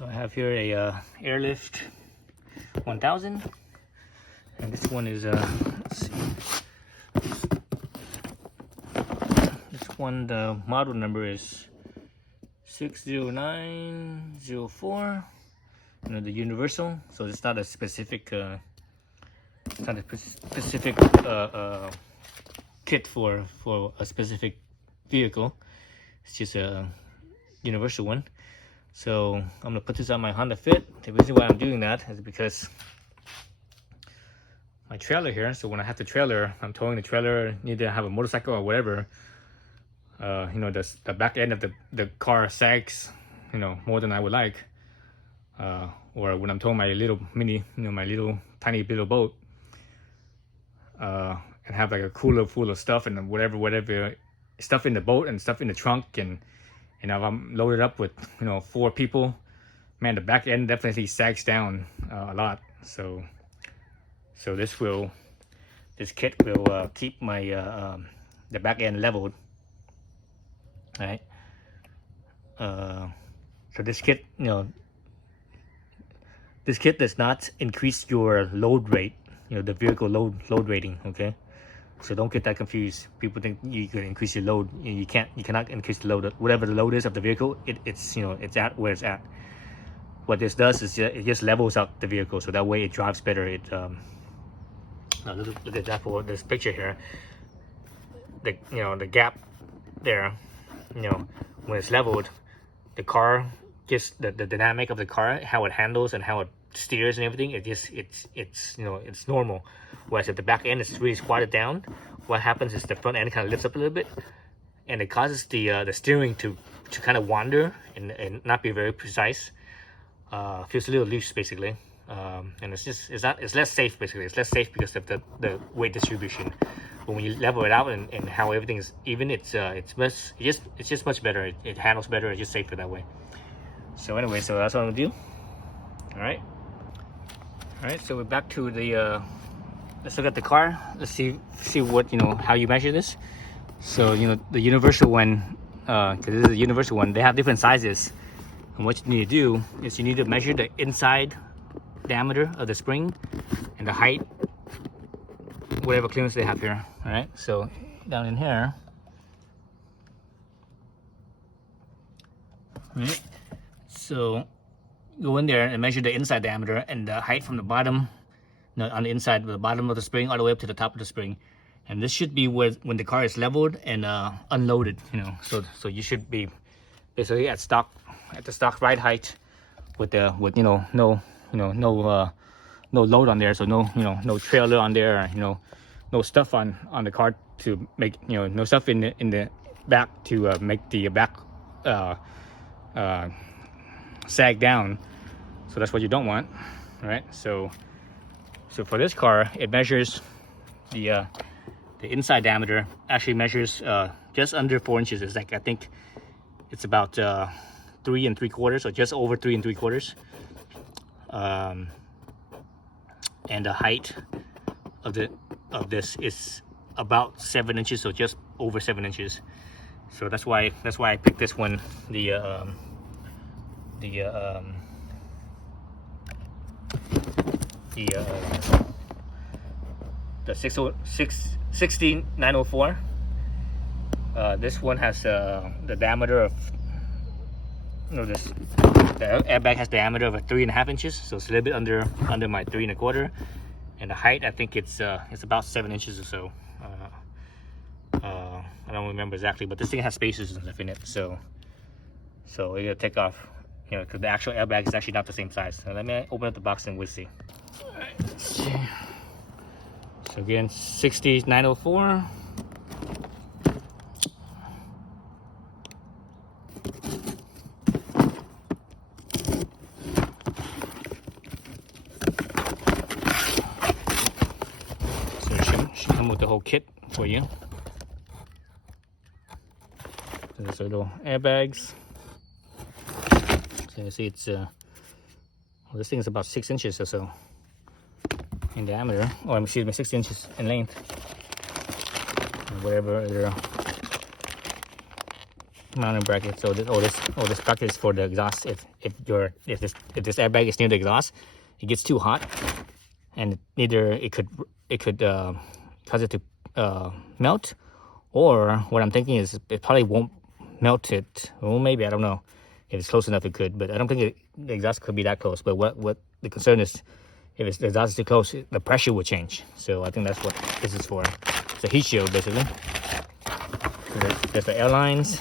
So I have here a AirLift 1000, and this one is let's see, this one, the model number is 60904. You know, the universal, so it's not a specific kit for a specific vehicle. It's just a universal one. So I'm gonna put this on my Honda Fit. The reason why I'm doing that is because my trailer here, so when I have the trailer, I'm towing the trailer, need to have a motorcycle or whatever, you know, the back end of the car sags, you know, more than I would like. Or when I'm towing my little mini, you know, my little tiny little boat, and have like a cooler full of stuff and whatever stuff in the boat and stuff in the trunk, and if I'm loaded up with, you know, 4 people, man, the back end definitely sags down a lot. So this kit will keep my the back end leveled, right? So this kit, you know, this kit does not increase your load rate, you know, the vehicle load rating, okay? So don't get that confused. People think you can increase your load. You can't. You cannot increase the load. Whatever the load is of the vehicle, it's you know, it's at where it's at. What this does is it just levels out the vehicle, so that way it drives better. It look at that for this picture here. The, you know, the gap there, you know, when it's leveled, the car just the dynamic of the car, how it handles and how it steers and everything, it's you know, it's normal. Whereas if the back end is really squatted down, what happens is the front end kind of lifts up a little bit, and it causes the steering to kind of wander and not be very precise. Feels a little loose basically, and it's less safe basically. It's less safe because of the weight distribution. But when you level it out and how everything is even, it's just much better. It handles better. It's just safer that way. So anyway, so that's what I'm gonna do. All right, so we're back to the let's look at the car. Let's see what, you know, how you measure this. So, you know, the universal one, because this is a universal one, they have different sizes, and what you need to do is you need to measure the inside diameter of the spring and the height, whatever clearance they have here. All right, so down in here, all right, so go in there and measure the inside diameter and the height from the bottom, on the inside, the bottom of the spring all the way up to the top of the spring. And this should be when the car is leveled and unloaded, you know. So you should be basically at the stock ride height with you know, no load on there, so no trailer on there, you know, no stuff on the car to make, you know, no stuff in the back to make the back sag down. So that's what you don't want, right? So for this car, it measures the inside diameter, actually measures just under 4 inches. It's like, I think it's about 3 3/4, so just over 3 3/4. And the height of this is about 7 inches, so just over 7 inches. So that's why I picked this one, the 16904. This one has the diameter of, you know, the airbag has diameter of 3.5 inches, so it's a little bit under my 3 1/4, and the height, I think it's about 7 inches or so. I don't remember exactly, but this thing has spacers and stuff in it, so we're gonna take off, you know, because the actual airbag is actually not the same size. So let me open up the box and we'll see. All right, let's see. So again, 60904. So it should come with the whole kit for you. So there's little airbags. So you see it's well, this thing is about 6 inches or so in diameter, or excuse me, 6 inches in length, or whatever. mounting bracket. So this bracket is for the exhaust. If this airbag is near the exhaust, it gets too hot, and it could cause it to melt. Or what I'm thinking is it probably won't melt it. Well, maybe, I don't know. If it's close enough, it could, but I don't think the exhaust could be that close. But what the concern is, if the exhaust is too close, the pressure will change. So I think that's what this is for. It's a heat shield, basically. So there's the air lines,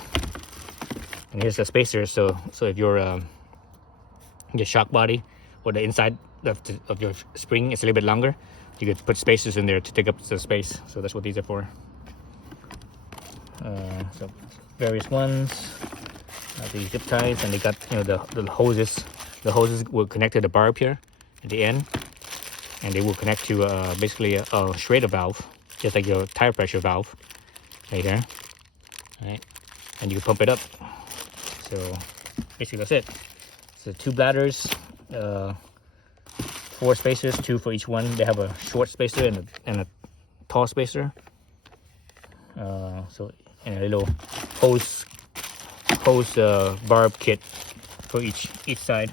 and here's the spacer. So if your shock body or the inside of your spring is a little bit longer, you could put spacers in there to take up the space. So that's what these are for. So various ones. These zip ties, and they got the hoses. The hoses will connect to the barb here at the end, and they will connect to basically a Schrader valve, just like your tire pressure valve right here. Right, and you can pump it up. So basically that's it. So 2 bladders, 4 spacers, 2 for each one. They have a short spacer and a tall spacer. So and a little hose barb kit for each side.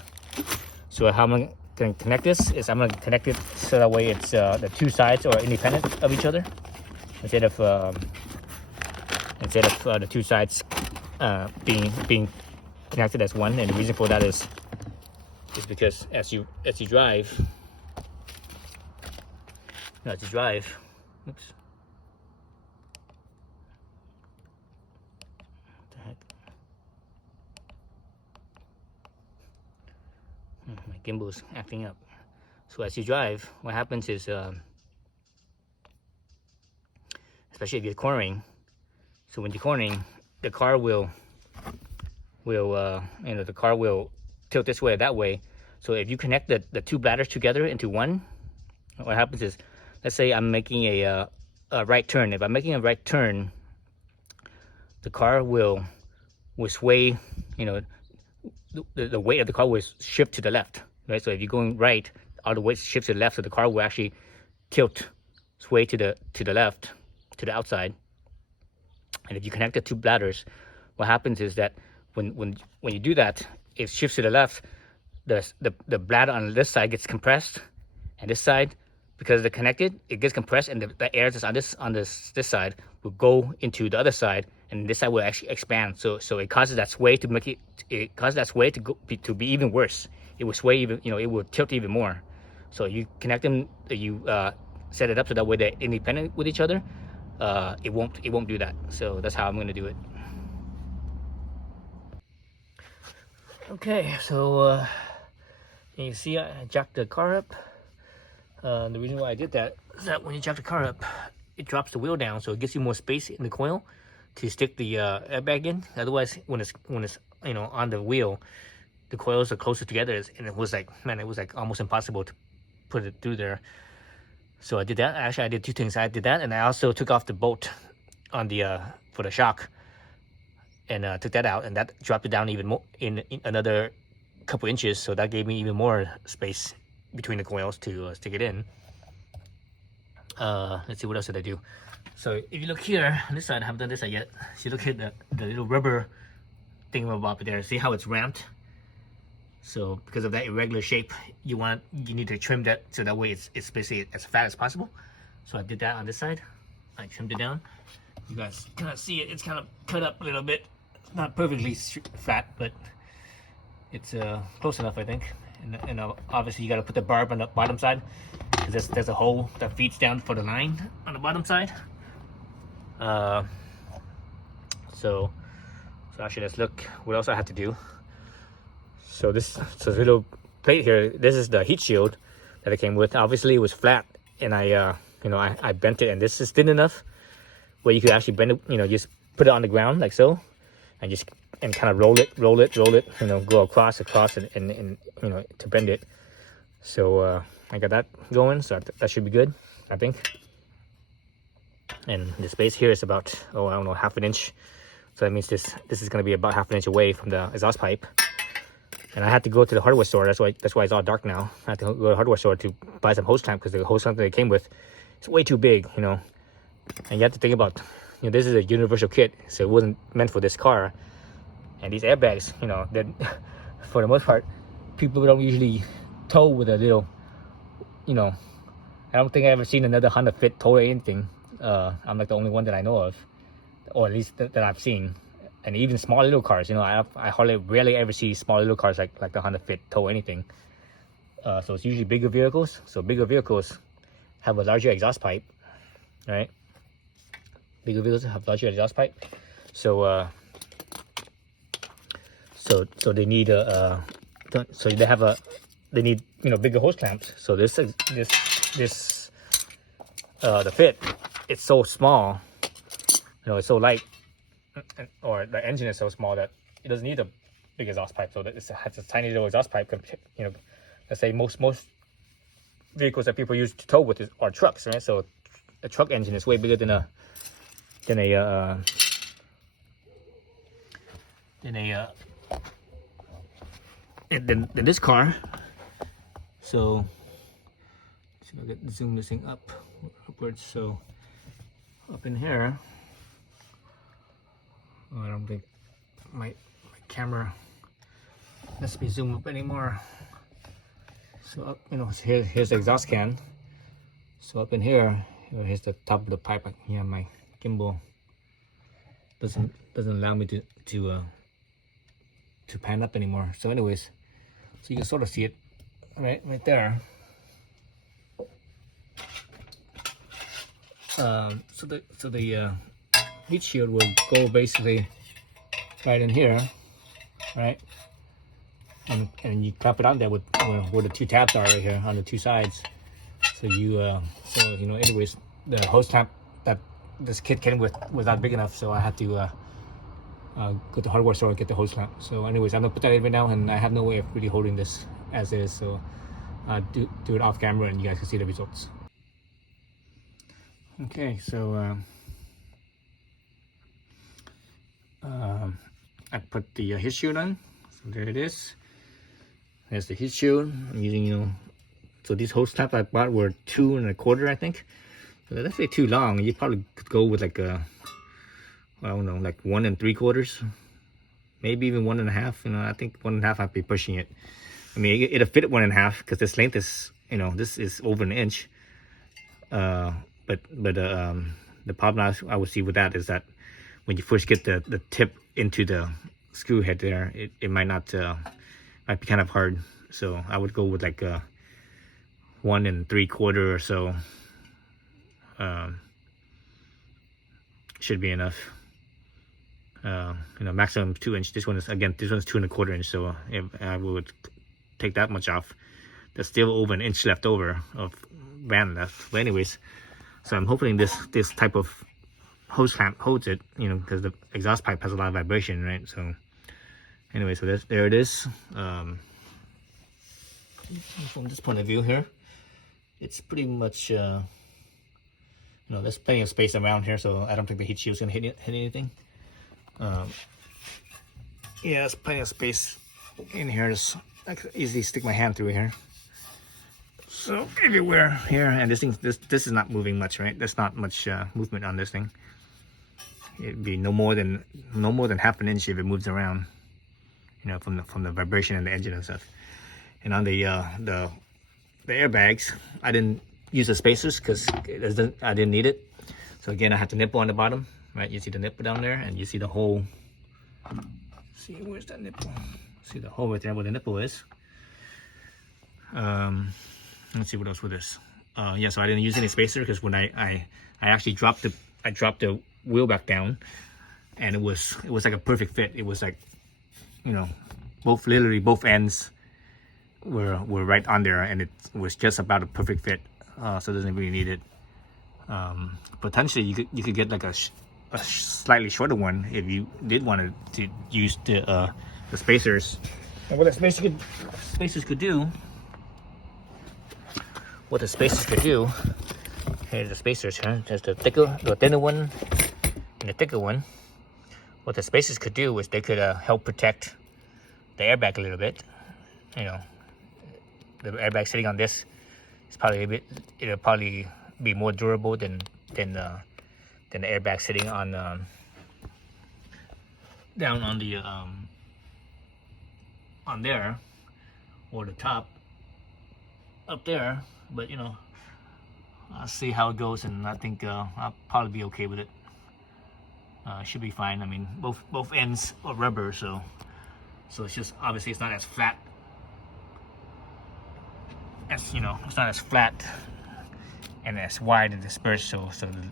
So how I'm going to connect this is I'm going to connect it so that way it's the 2 sides are independent of each other, instead of the 2 sides being connected as one. And the reason for that is because as you drive, oops. My gimbal's acting up. So as you drive, what happens is, especially if you're cornering, so when you're cornering, the car will the car will tilt this way or that way. So if you connect the 2 bladders together into one, what happens is, let's say I'm making a right turn. If I'm making a right turn, the car will sway, the weight of the car will shift to the left, right? So if you're going right, all the weight shifts to the left, so the car will actually sway to the left, to the outside. And if you connect the 2 bladders, what happens is that when you do that, it shifts to the left. The bladder on this side gets compressed, and this side, because they're connected, it gets compressed, and the air that's on this side will go into the other side, and this side will actually expand. So it causes that sway to make it causes that sway to be even worse. It will sway even, it will tilt even more. So you connect them, you set it up so that way they're independent with each other. It won't do that. So that's how I'm going to do it. Okay, so you see I jacked the car up. The reason why I did that is that when you jack the car up, it drops the wheel down, so it gives you more space in the coil to stick the airbag in. Otherwise, when it's on the wheel, the coils are closer together, and it was like almost impossible to put it through there. So I did that. Actually, I did 2 things. I did that, and I also took off the bolt on the for the shock, and took that out, and that dropped it down even more in another couple inches. So that gave me even more space between the coils to stick it in. Let's see, what else did I do? So if you look here on this side, I haven't done this side yet. So you look at the little rubber thingamabob there. See how it's ramped? So because of that irregular shape, you need to trim that so that way it's basically as fat as possible. So I did that on this side. I trimmed it down. You guys kind of see it. It's kind of cut up a little bit. It's not perfectly flat, but it's close enough, I think. And obviously you got to put the barb on the bottom side, because there's a hole that feeds down for the line on the bottom side. So actually, let's look what else I have to do. So this little plate here, this is the heat shield that it came with. Obviously it was flat, and I bent it, and this is thin enough where you could actually bend it, just put it on the ground like so, and kind of roll it, go across and to bend it. So I got that going, so that should be good, I think. And the space here is about, I don't know, half an inch. So that means this is going to be about half an inch away from the exhaust pipe. And I had to go to the hardware store. That's why it's all dark now. I had to go to the hardware store to buy some hose clamp, because the hose clamp that it came with is way too big, And you have to think about, this is a universal kit, so it wasn't meant for this car. And these airbags, you know, that for the most part, people don't usually tow with a little, you know, I don't think I've ever seen another Honda Fit tow anything. I'm like the only one that I know of, or at least that I've seen. And even small little cars, you know, I rarely ever see small little cars like the Honda Fit tow anything. So it's usually bigger vehicles. So bigger vehicles have a larger exhaust pipe, right? Bigger vehicles have larger exhaust pipe. So so they need they need, you know, bigger hose clamps. So the Fit, it's so small, you know, it's so light, or the engine is so small that it doesn't need a big exhaust pipe. So that it has a tiny little exhaust pipe. You know, let's say most vehicles that people use to tow with are trucks, right? So a truck engine is way bigger than this car. So see if I can zoom this thing upwards. So up in here, oh, I don't think my camera lets me zoom up anymore. So up, you know, here's the exhaust can. So up in here, here's the top of the pipe. Yeah, my gimbal doesn't allow me to pan up anymore. So anyways, so you can sort of see it right there. So the heat shield will go basically right in here, right? And you clamp it on there with where the two tabs are right here on the two sides. So you you know, anyways, the hose clamp that this kit came with was not big enough, so I had to go to the hardware store and get the hose clamp. So anyways, I'm gonna put that in right now, and I have no way of really holding this as is, so do it off camera and you guys can see the results. Okay, so I put the heat shield on. So there it is. There's the heat shield. I'm using, you know, so these hose clamps I bought were 2 1/4, I think. So they're definitely too long. You probably could go with like a, I don't know, like 1 3/4, maybe even 1 1/2. You know, I think 1 1/2 I'd be pushing it. I mean, it'll fit at 1 1/2 because this length is, you know, this is over an inch. But the problem I would see with that is that when you first get the tip into the screw head there, it might not might be kind of hard. So I would go with like 1 3/4 or so. Should be enough. You know, maximum 2 inch. This one's 2 1/4 inch. So if I would take that much off, there's still over an inch left over of band left. But anyways, so I'm hoping this type of hose clamp holds it, you know, because the exhaust pipe has a lot of vibration, right? So anyway, so there it is. From this point of view here, it's pretty much you know, there's plenty of space around here, so I don't think the heat shield's gonna hit anything. Yeah, there's plenty of space in here. I could easily stick my hand through here. So everywhere here, and this is not moving much, right? There's not much movement on this thing. It'd be no more than half an inch if it moves around, you know, from the vibration in the engine and stuff. And on the airbags, I didn't use the spacers because I didn't need it. So again, I had the nipple on the bottom, right? You see the nipple down there, and you see the hole. See, where's that nipple? See the hole right there where the nipple is. Let's see what else with this. Yeah, so I didn't use any spacer because when I actually dropped the wheel back down, and it was like a perfect fit. It was like, you know, literally both ends were right on there, and it was just about a perfect fit. So it doesn't really need it. Potentially you could get like a slightly shorter one if you did want to use the spacers. And what the spacers could do. Here's the spacers, huh? There's the thinner one, and the thicker one. What the spacers could do is they could help protect the airbag a little bit. You know, the airbag sitting on this is probably it'll probably be more durable than the airbag sitting on down on the on there, or the top up there, but you know, I'll see how it goes, and I think I'll probably be okay with it. Should be fine. I mean, both ends are rubber, so it's just obviously it's not as flat as, you know, it's not as flat and as wide and dispersed, so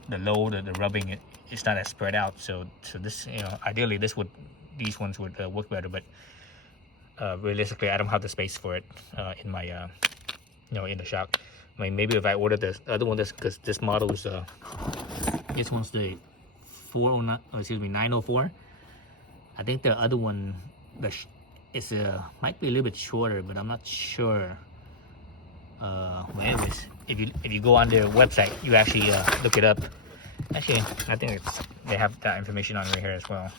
the load, the rubbing, it's not as spread out. So this, you know, ideally these ones would work better, but realistically I don't have the space for it in my you know, in the shop. I mean, maybe if I order the other one, because this model is this one's the 409, excuse me, 904. I think the other one is might be a little bit shorter, but I'm not sure. Well, anyways, if you go on their website, you actually look it up. Actually, I think they have that information on right here as well.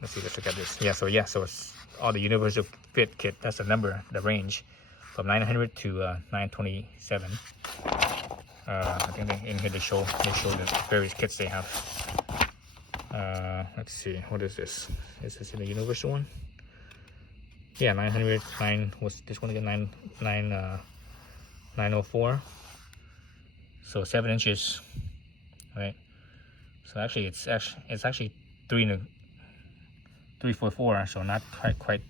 Let's see, let's look at this. Yeah, so it's all the universal fit kit. That's the number, the range, from 900 to 927. I think in here they show the various kits they have. Let's see, what is this? Is this in the universal one? Yeah, 909. What's this one again? 904. So 7 inches, right? So actually, it's actually 344. So not quite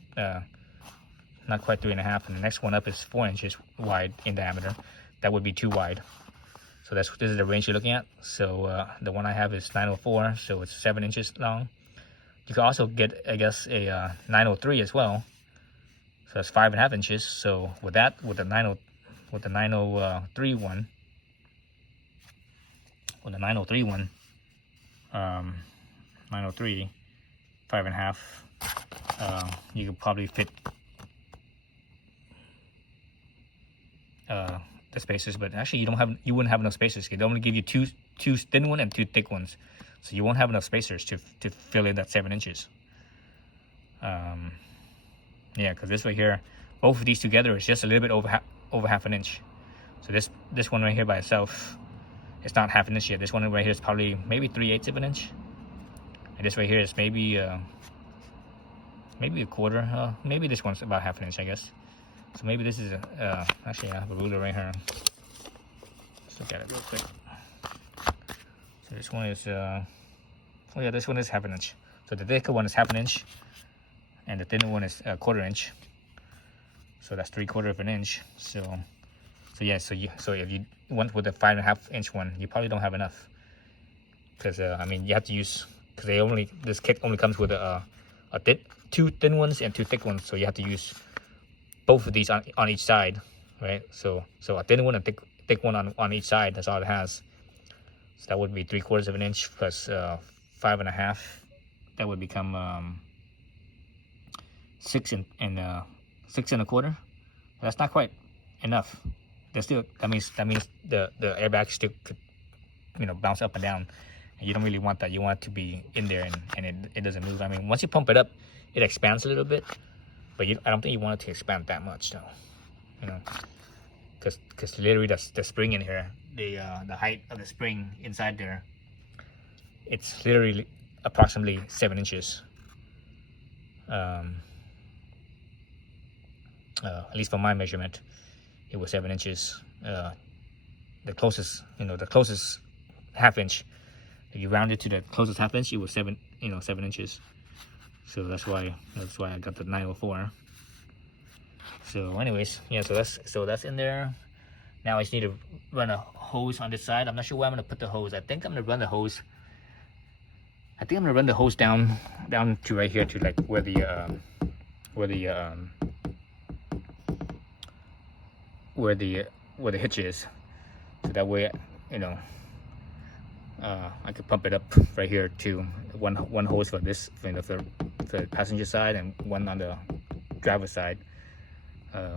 not quite 3.5. And the next one up is 4 inches wide in diameter. That would be too wide. So this is the range you're looking at. So the one I have is 904, so it's 7 inches long. You can also get, I guess, a 903 as well. So that's 5.5 inches. So with the 903 one, 903, 5.5, you could probably fit the spaces, but actually you wouldn't have enough spaces. They only give you two thin ones and 2 thick ones, so you won't have enough spacers to fill in that 7 inches. Yeah, because this right here, both of these together is just a little bit over half an inch. So this one right here by itself, it's not half an inch yet. This one right here is probably maybe 3/8 of an inch, and this right here is maybe a quarter. Maybe this one's about half an inch, I guess. So maybe this is actually, I have a ruler right here. Let's look at it real quick. So this one is oh yeah, this one is half an inch. So the thicker one is half an inch, and the thinner one is 1/4 inch. So that's 3/4 of an inch. So yeah, so if you went with the 5.5 inch one, you probably don't have enough, because I mean, you have to use, because this kit only comes with 2 thin ones and 2 thick ones, so you have to use both of these on each side, right? So a thin one and thick one on each side. That's all it has. So that would be 3/4 of an inch plus 5.5. That would become 6 and 1/4. That's not quite enough. That means the airbag still could, you know, bounce up and down, and you don't really want that. You want it to be in there and it doesn't move. I mean, once you pump it up, it expands a little bit, but I don't think you want it to expand that much, though. You know, because literally the spring in here, the height of the spring inside there, it's literally approximately 7 inches. At least from my measurement, it was 7 inches. The closest half inch, if you round it to the closest half inch, it was 7 inches. So that's why I got the 904. So anyways, yeah, so that's in there. Now I just need to run a hose on this side. I'm not sure where I'm gonna put the hose. I think I'm gonna run the hose down to right here, to like where the hitch is. So that way, you know, I could pump it up right here too. One hose for this, for the passenger side, and one on the driver's side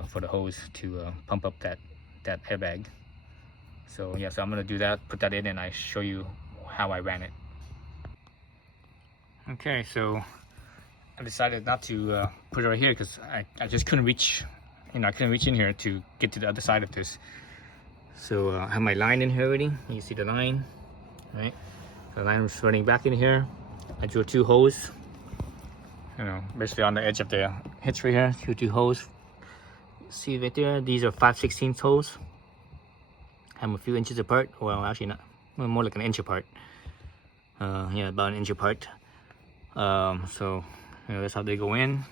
for the hose to pump up that airbag. So yeah, so I'm gonna do that, put that in, and I show you how I ran it. Okay, so I decided not to put it right here because I just couldn't reach, I couldn't reach in here to get to the other side of this. So I have my line in here already. You see the line, right? The line is running back in here. I drew 2 holes, you know, basically on the edge of the hitch right here. Two holes. See right there, these are 5/16 holes. I'm a few inches apart. Well, actually not, more like an inch apart. Yeah, about an inch apart. So you know, that's how they go in.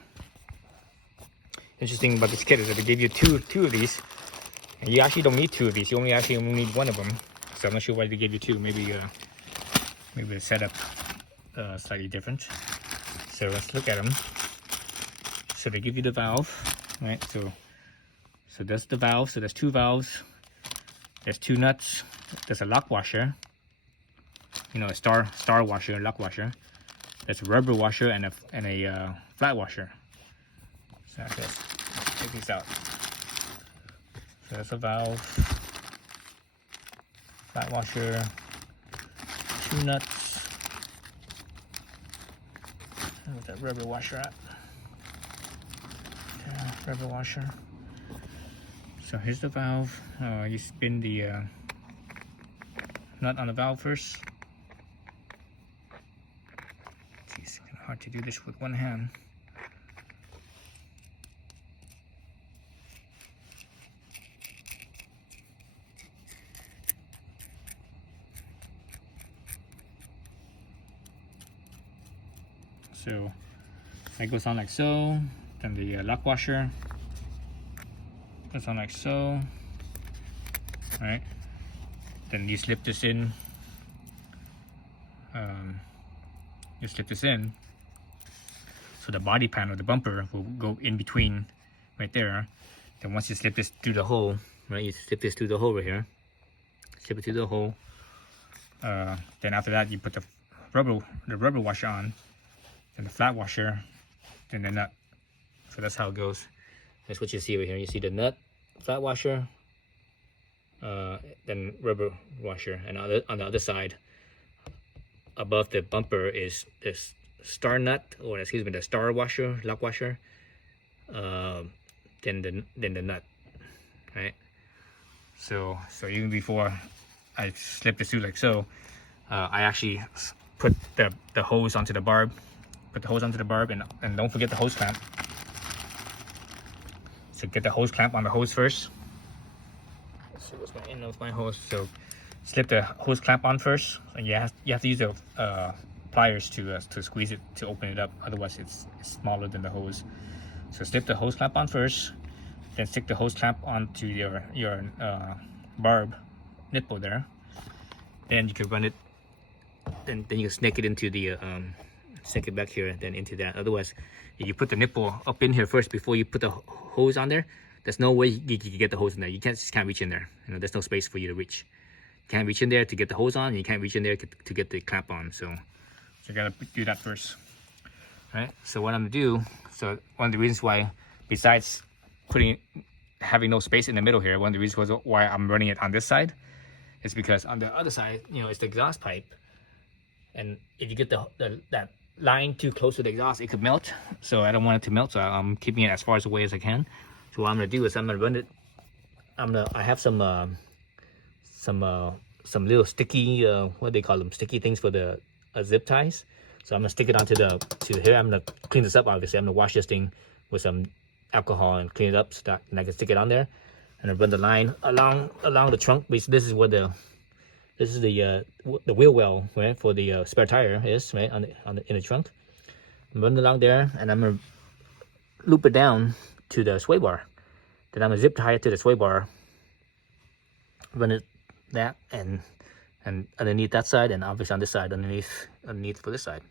Interesting about this kit is that they give you two of these, and you actually don't need two of these. You only need one of them. So I'm not sure why they gave you two. Maybe the setup slightly different. So let's look at them. So they give you the valve, right? So that's the valve. So there's two valves. There's two nuts. There's a lock washer. You know, a star washer, lock washer. There's a rubber washer and a flat washer. So let's take these out. So that's a valve, flat washer, two nuts. Where's that rubber washer at? Yeah, rubber washer. So here's the valve. You spin the nut on the valve first. It's kind of hard to do this with one hand. So that goes on like so. Then the lock washer goes on like so. Right. Then you slip this in. You slip this in. So the body panel, the bumper, will go in between, right there. Then once you slip this through the hole, right? You slip this through the hole right here. Slip it through the hole. Then after that, you put the rubber washer on. And the flat washer, and the nut. So that's how it goes. That's what you see over here. You see the nut, flat washer, then rubber washer, and on the other side, above the bumper is this star nut, or excuse me, the star washer, lock washer. Then the nut, right? So even before I slip this through like so, I actually put the hose onto the barb. Put the hose onto the barb, and don't forget the hose clamp. So get the hose clamp on the hose first. Let's see what's my end of my hose. So slip the hose clamp on first, and you have to use the pliers to squeeze it to open it up. Otherwise, it's smaller than the hose. So slip the hose clamp on first, then stick the hose clamp onto your barb nipple there. Then you can run it. Then you can snake it into the stick it back here, then into that. Otherwise, if you put the nipple up in here first before you put the hose on there, there's no way you can get the hose in there. You just can't reach in there. You know, there's no space for you to reach. You can't reach in there to get the hose on. You can't reach in there to get the clamp on. So you gotta do that first. All right. So what I'm gonna do. So one of the reasons why, besides having no space in the middle here, one of the reasons why I'm running it on this side is because on the other side, you know, it's the exhaust pipe, and if you get that line too close to the exhaust, it could melt. So I don't want it to melt, so I'm keeping it as far away as I can. So what I'm gonna do is I'm gonna run it. I have some little sticky what do they call them, sticky things for the zip ties. So I'm gonna stick it onto to here. I'm gonna clean this up. Obviously, I'm gonna wash this thing with some alcohol and clean it up so that I can stick it on there, and I run the line along the trunk. This is where the wheel well, right, for the spare tire is, right, in the trunk. I'm running along there, and I'm gonna loop it down to the sway bar. Then I'm gonna zip tie it to the sway bar, run it that and underneath that side, and obviously on this side, underneath for this side.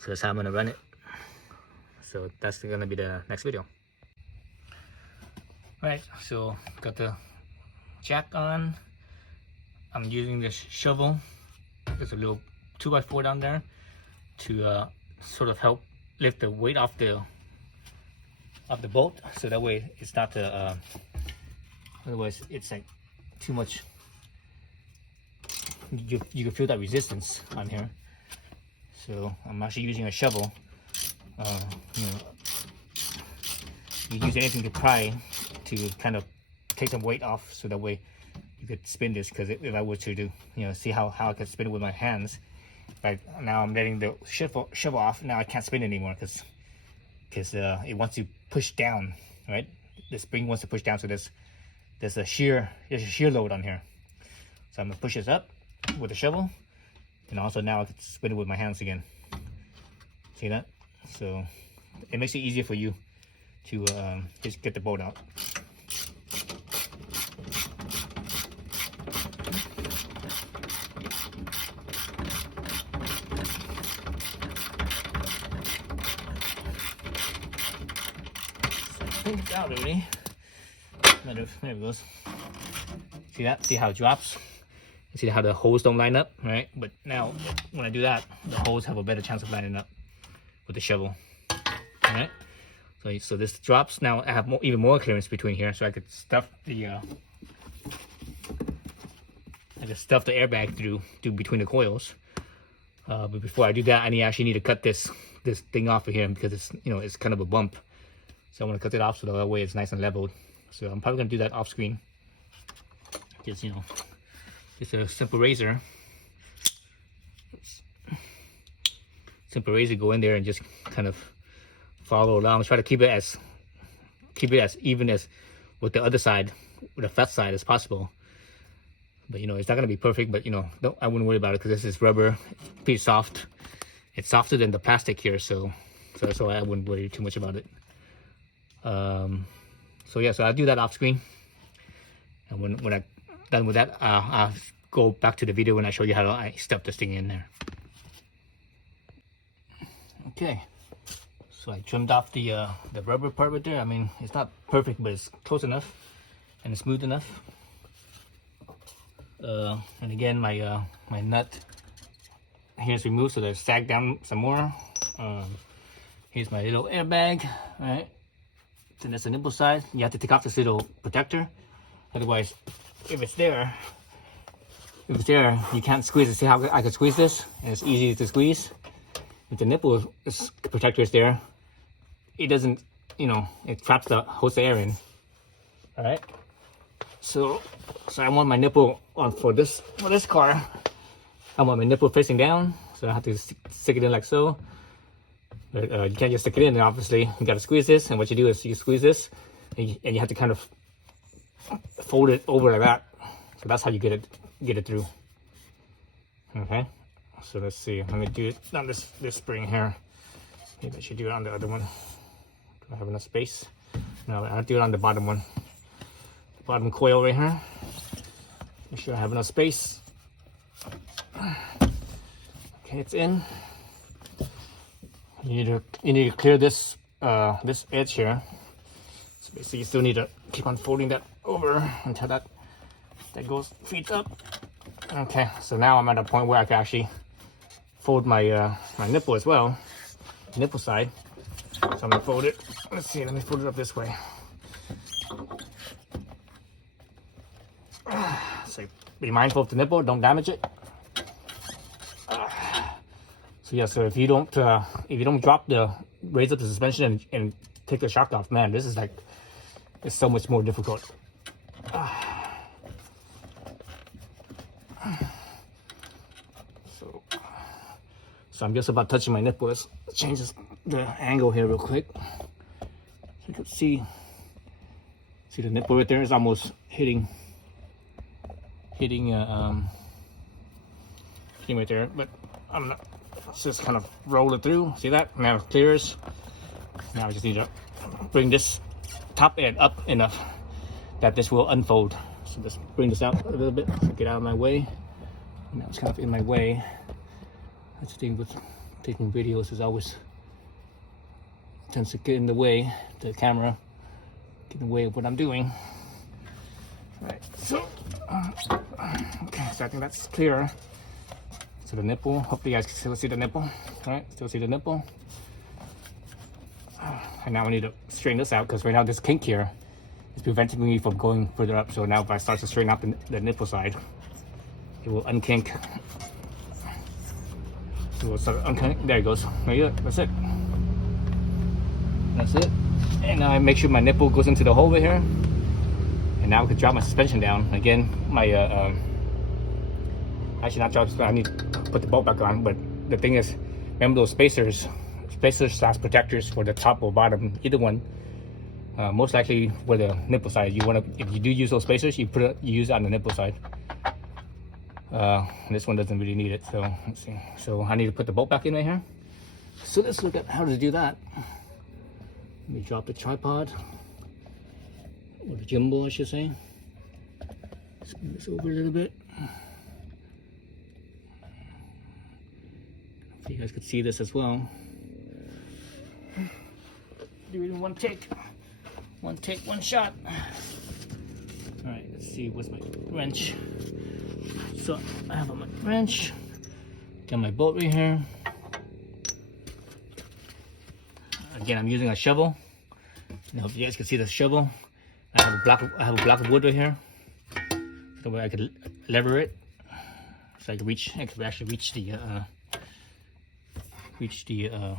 So that's how I'm gonna run it. So that's gonna be the next video. Right, so got the jack on. I'm using this shovel. There's a little 2x4 down there to sort of help lift the weight off the bolt, so that way it's not otherwise it's like too much. You can feel that resistance on here. So I'm actually using a shovel. You know, you use anything to pry to kind of take some weight off, so that way you could spin this. Because if I were to do, you know, see how I could spin it with my hands, but now I'm letting the shovel off. Now I can't spin it anymore because because it wants to push down, right? The spring wants to push down, so there's a shear load on here. So I'm gonna push this up with the shovel, and also now I can spin it with my hands again. See that? So it makes it easier for you to just get the bolt out. I think it's out already. There it goes. See that? See how it drops? See how the holes don't line up, right? But now when I do that, the holes have a better chance of lining up with the shovel. All right. So this drops. Now I have even more clearance between here, so I could stuff the airbag through between the coils. But before I do that, I actually need to cut this thing off of here because it's kind of a bump. So I want to cut it off so that way it's nice and leveled. So I'm probably gonna do that off screen. Just just a simple razor. Simple razor, go in there and just kind of follow along. Try to keep it as even as with the other side, with the fat side as possible. But it's not gonna be perfect. But I wouldn't worry about it because this is rubber. It's pretty soft. It's softer than the plastic here, so that's why I wouldn't worry too much about it. So yeah, so I'll do that off screen, and when I'm done with that, I'll go back to the video when I show you how I stuff this thing in there. Okay, so I trimmed off the rubber part right there. I mean, it's not perfect, but it's close enough and it's smooth enough. And again, my nut here's removed, so they sag down some more. Here's my little airbag, right? Then there's the nipple side. You have to take off this little protector, otherwise, if it's there, you can't squeeze it. See how I can squeeze this? And it's easy to squeeze. If the nipple protector is there, it doesn't, it traps holds the air in. All right. So I want my nipple on for this car. I want my nipple facing down, so I have to stick it in like so. But you can't just stick it in, obviously. You got to squeeze this, and what you do is you squeeze this, and you have to kind of fold it over like that. So that's how you get it through. Okay. So let's see. Let me do it on this spring here. Maybe I should do it on the other one. Do I have enough space? No, I'll do it on the bottom one. The bottom coil right here. Make sure I have enough space. Okay, it's in. You need to clear this this edge here. So basically, you still need to keep on folding that over until that feeds up. Okay, so now I'm at a point where I can actually fold my my nipple as well, nipple side. So I'm gonna fold it. Let's see. Let me fold it up this way. So be mindful of the nipple. Don't damage it. So yeah, so if you don't raise up the suspension and take the shock off, man, this is it's so much more difficult. So I'm just about touching my nipple. Let's change the angle here real quick. So you can see the nipple right there is almost hitting right there, but I'm not. Let's just kind of roll it through. See that? Now it clears. Now I just need to bring this top end up enough that this will unfold. So just bring this out a little bit. Get out of my way. Now it's kind of in my way. That's the thing with taking videos, is always tends to get in the way. The camera get in the way of what I'm doing. All right. So okay. So I think that's clear. So the nipple, hopefully you guys can still see the nipple. All right, still see the nipple. And now I need to straighten this out because right now this kink here is preventing me from going further up. So now if I start to straighten out the nipple side, it will unkink. It will start unkink. There it goes. There you go. That's it. That's it. And now I make sure my nipple goes into the hole right here. And now I can drop my suspension down. Again, my actually not drop suspension. I need to put the bolt back on. But the thing is, remember those spacers spacers / protectors for the top or bottom, either one. Most likely for the nipple side, you want to, if you do use those spacers, you use it on the nipple side. This one doesn't really need it, so let's see. So I need to put the bolt back in right here. So let's look at how to do that. Let me drop the tripod, or the gimbal I should say. Spin this over a little bit. So you guys could see this as well. Do it in one take, one shot. All right, let's see, what's my wrench? So I have my wrench, got my bolt right here. Again, I'm using a shovel. I hope you guys can see the shovel. I have a block of wood right here, so that way I could lever it, so I could actually reach the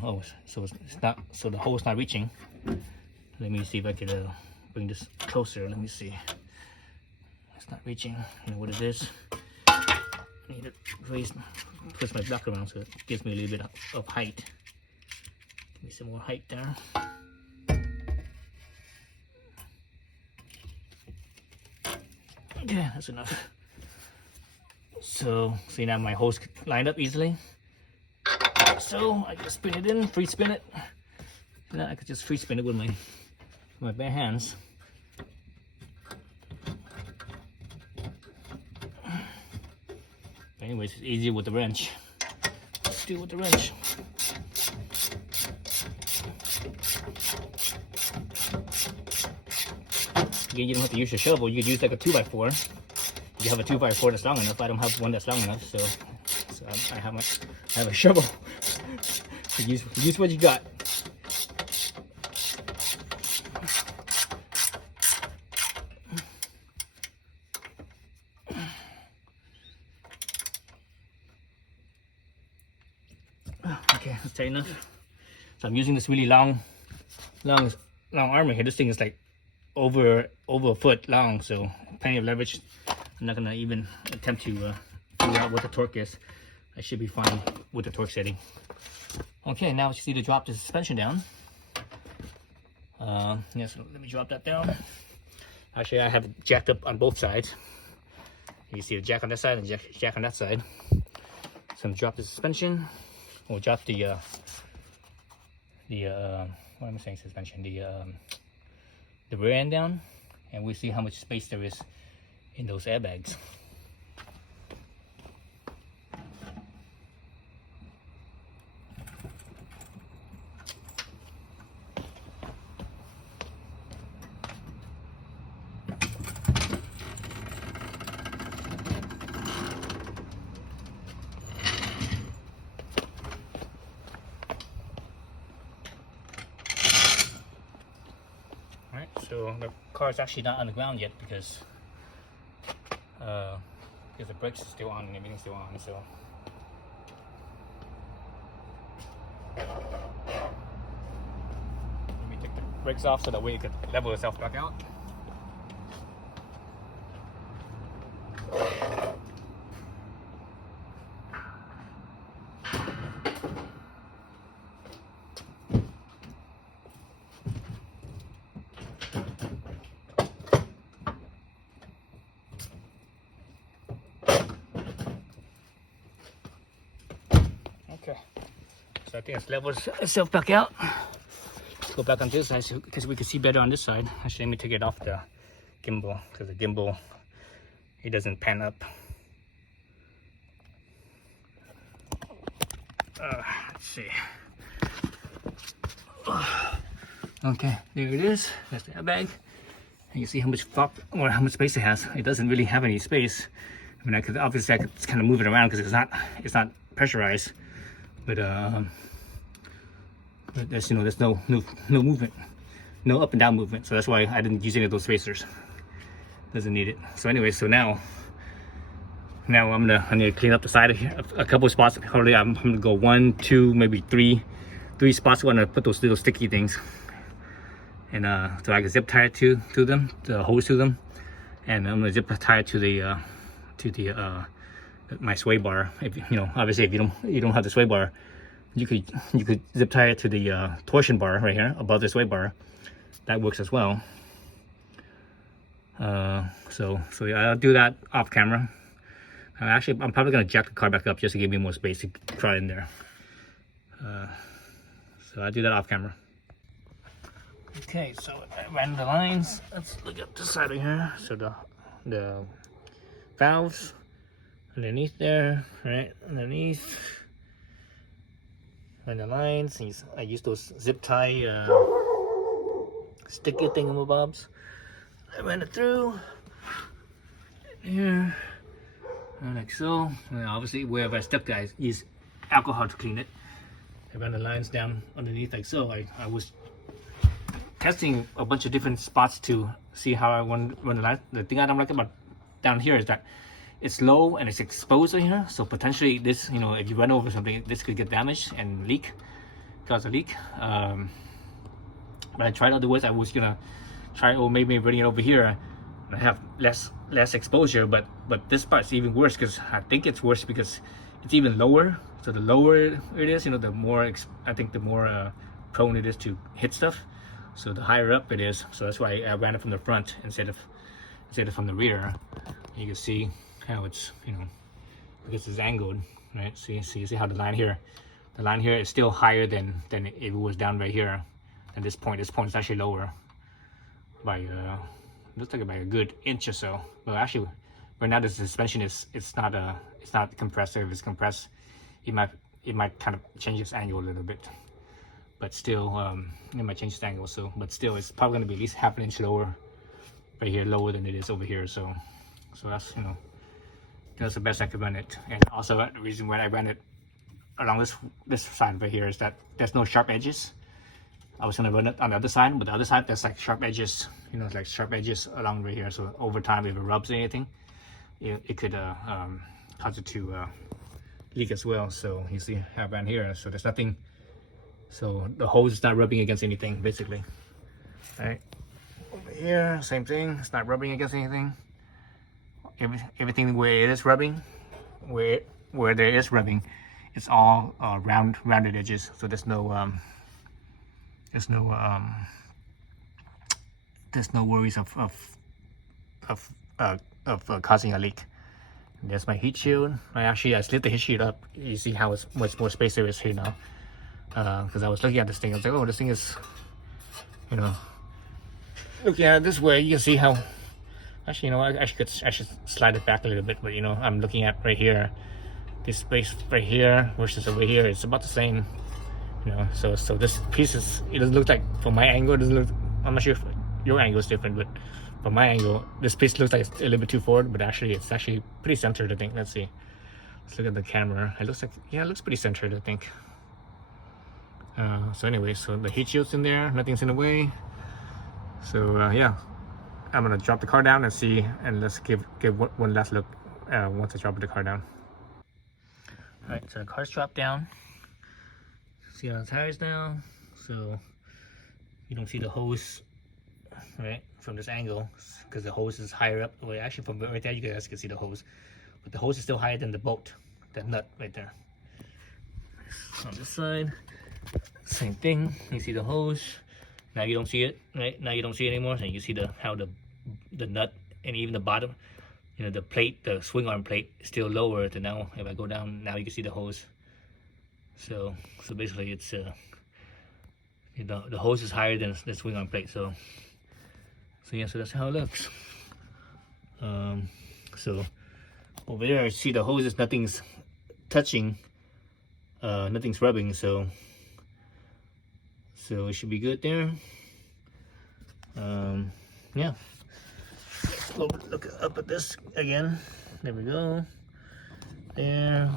oh, so it's not, so the hole's not reaching. Let me see if I could bring this closer. Let me see. It's not reaching. You know what it is? I need to twist my block around so it gives me a little bit of height. Give me some more height there. Yeah, that's enough. So see, now my holes lined up easily. So I just spin it in, free spin it. Now I could just free spin it with my bare hands. Anyways, it's easier with the wrench. Let's do it with the wrench. Again, you don't have to use your shovel. You could use like a 2x4. If you have a 2x4 that's long enough. I don't have one that's long enough, so I have a shovel. So use what you got. Okay, that's tight enough. So I'm using this really long armor here. This thing is like over a foot long, so plenty of leverage. I'm not gonna even attempt to figure out what the torque is. I should be fine with the torque setting. Okay, now you see to drop the suspension down. Yes, let me drop that down. Actually, I have it jacked up on both sides. You see the jack on this side and jack on that side. So I'm gonna drop the suspension, or drop the what am I saying, suspension? The rear end down, and we'll see how much space there is in those airbags. So the car is actually not on the ground yet because the brakes are still on and everything's still on. So let me take the brakes off so that way it could level itself back out. Okay, so I think it's leveled itself back out. Let's go back on this side because we can see better on this side. Actually, let me take it off the gimbal because the gimbal, it doesn't pan up. Let's see. Okay, there it is. That's the airbag. And you see how much flop or how much space it has. It doesn't really have any space. I mean, I could just kind of move it around because it's not pressurized. But there's there's no movement, no up and down movement. So that's why I didn't use any of those spacers. Doesn't need it. So anyway, so now I'm gonna clean up the side of here, a couple of spots. Probably I'm gonna go 1, 2, maybe three spots. I'm gonna put those little sticky things, and so I can zip tie it to them, the hose to them, and I'm gonna zip tie it to the my sway bar. If obviously if you don't have the sway bar, you could zip tie it to the torsion bar right here above the sway bar. That works as well. So yeah, I'll do that off camera. Actually, I'm probably gonna jack the car back up just to give me more space to try in there. So I'll do that off camera. Okay, so I ran the lines. Let's look at this side right here. So the valves underneath there, right underneath. Run the lines. I use those zip tie sticky thingamabobs. I ran it through here, like so. And obviously, wherever I stepped, I use alcohol to clean it. I ran the lines down underneath like so. I was testing a bunch of different spots to see how I want to run the line. The thing I don't like about down here is that it's low and it's exposed in here. So potentially this, you know, if you run over something, this could get damaged and cause a leak. But I tried other ways. I was gonna try, or maybe running it over here and have less exposure. But this part's even worse, because I think it's worse because it's even lower. So the lower it is, you know, the more I think the more prone it is to hit stuff. So the higher up it is. So that's why I ran it from the front instead of from the rear. You can see how it's, you know, because it's angled, right? So you see how the line here is still higher than it was down right here. At this point is actually lower by looks like by a good inch or so. Well, actually, right now the suspension it's not compressed. If it's compressed, it might kind of change its angle a little bit. But still, it might change its angle. So, but still, it's probably going to be at least half an inch lower right here, lower than it is over here. So that's, you know, that's the best I could run it. And also the reason why I ran it along this side right here is that there's no sharp edges. I was gonna run it on the other side, but the other side there's like sharp edges, you know, like sharp edges along right here. So over time, if it rubs anything, it could cause it to leak as well. So you see how around here, so there's nothing. So the hose is not rubbing against anything, basically. All right, over here, same thing. It's not rubbing against anything. Everything where it is rubbing, where there is rubbing, it's all rounded edges. So there's no worries of causing a leak. And there's my heat shield. I slid the heat shield up. You see how much more space there is here now. Because I was looking at this thing, I was like, oh, this thing is, you know, looking at it this way, you can see how. Actually, you know what? I should slide it back a little bit, but you know, I'm looking at right here, this space right here versus over here, it's about the same. You know, so this piece it doesn't look like, from my angle, it doesn't look. I'm not sure if your angle is different, but from my angle, this piece looks like it's a little bit too forward, but actually it's actually pretty centered, I think. Let's see. Let's look at the camera. It looks like, yeah, it looks pretty centered, I think. So anyway, so the heat shield's in there, nothing's in the way. So yeah, I'm gonna drop the car down and see, and let's give one last look once I drop the car down. All right, so the car's dropped down. See how the tires now, so you don't see the hose, right, from this angle, because the hose is higher up. Well, actually, from right there, you guys can see the hose, but the hose is still higher than the bolt, that nut right there. On this side, same thing. You see the hose. Now you don't see it, right? Now you don't see it anymore, and you see how the nut and even the bottom, you know, the plate, the swing arm plate, is still lower. To now, if I go down, now you can see the hose. So basically, it's you know, the hose is higher than the swing arm plate. So yeah, so that's how it looks. So over there, I see the hoses. Nothing's touching. Nothing's rubbing. So it should be good there. Yeah. Look up at this again. There we go. There.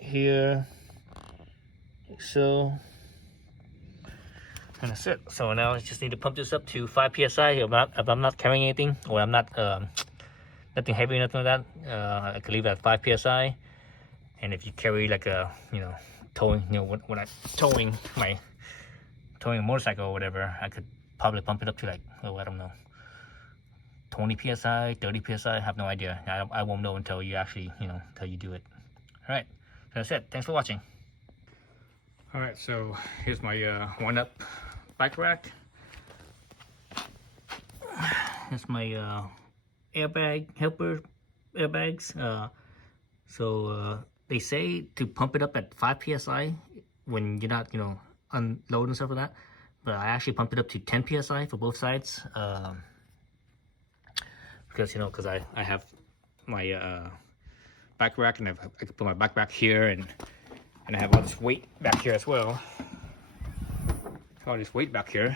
Here. So. And that's it. So now I just need to pump this up to 5 psi. If I'm not carrying anything, or I'm not nothing heavy, nothing like that, I could leave it at 5 psi. And if you carry like a, you know, towing, you know, when I'm towing a motorcycle or whatever, I could probably pump it up to like, oh, I don't know, 20 psi, 30 psi. I have no idea. I won't know until you actually, you know, until you do it. All right, so that's it. Thanks for watching. All right, so here's my one-up bike rack. Here's my airbag helper airbags. They say to pump it up at 5 psi when you're not, unloading and stuff like that. But I actually pumped it up to 10 psi for both sides, because because I have my back rack, and I can put my back here, and I have all this weight back here as well. All this weight back here.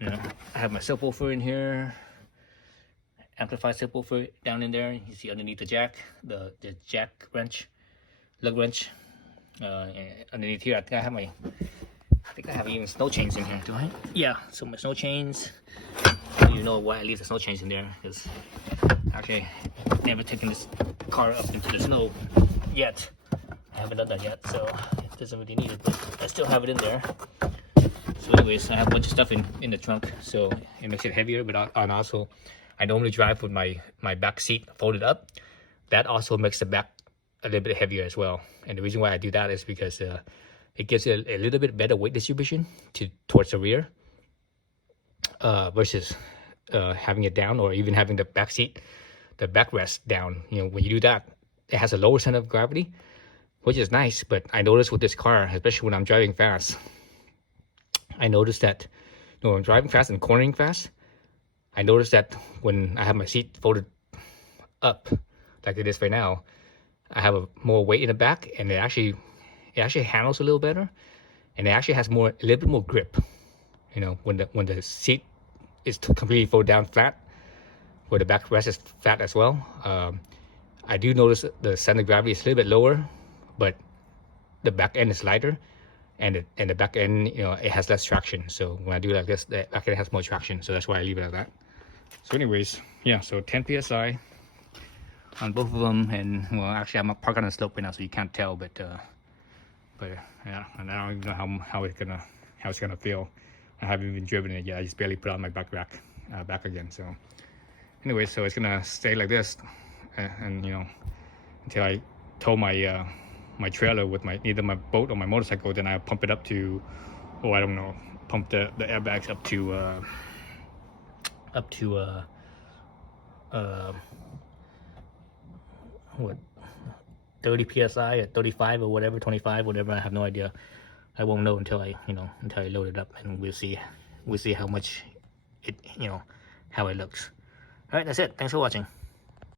I have my subwoofer in here, amplified subwoofer down in there. You see underneath the jack, the jack wrench, lug wrench. Underneath here, I think I have even snow chains in here, do I? Yeah, so my snow chains. You know why I leave the snow chains in there, because actually never taken this car up into the snow yet. I haven't done that yet, so it doesn't really need it, but I still have it in there. So anyways, I have a bunch of stuff in the trunk, so it makes it heavier, but and also I normally drive with my back seat folded up. That also makes the back a little bit heavier as well. And the reason why I do that is because it gives it a little bit better weight distribution towards the rear, versus having it down, or even having the back seat, the backrest down. When you do that, it has a lower center of gravity, which is nice. But I noticed with this car, especially when I'm driving fast, I noticed that when I'm driving fast and cornering fast, I noticed that when I have my seat folded up like it is right now, I have more weight in the back, and it actually handles a little better, and it actually has a little bit more grip. When the seat is completely folded down flat, where the backrest is flat as well. I do notice the center of gravity is a little bit lower, but the back end is lighter, and the back end, it has less traction. So when I do like this, the back end has more traction. So that's why I leave it like that. So anyways, yeah, so 10 psi on both of them, and well, actually I'm parked on the slope right now, so you can't tell, but yeah, and I don't even know how it's gonna feel. I haven't even driven it yet. I just barely put on my back rack back again. So anyway, so it's gonna stay like this, and until I tow my my trailer with either my boat or my motorcycle. Then I pump it up to, I don't know, pump the airbags up to what, 30 psi or 35 or whatever, 25, whatever. I have no idea. I won't know until I load it up, and we'll see how much it how it looks. All right, that's it. Thanks for watching.